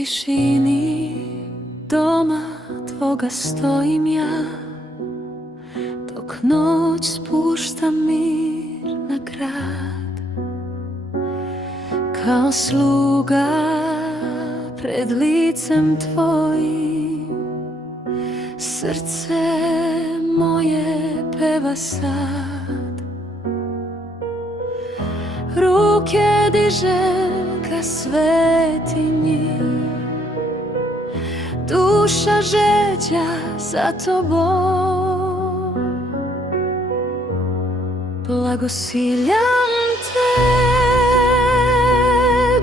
tišini doma tvoga stojim ja, dok noć spušta mir na grad. Kao sluga pred licem tvojim, srce moje peva sad. Ruke dižem ka svetinji, duša žeđa za tobom. Blagosiljam te,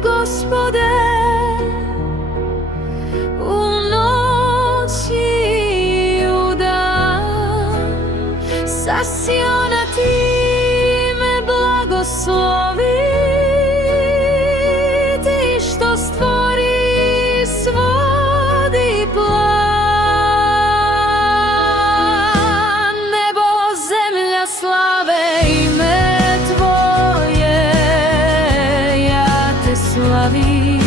Gospode, u noći i u dan. Sa Siona ti me blagoslovi, ti što stvori svodi plan. Nebo, zemlja slave ime tvoje, ja te slavim.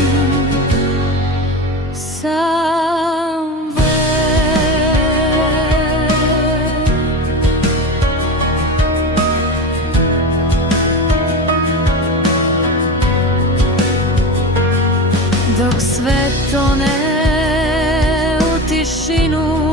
Dok sve tone u tišinu,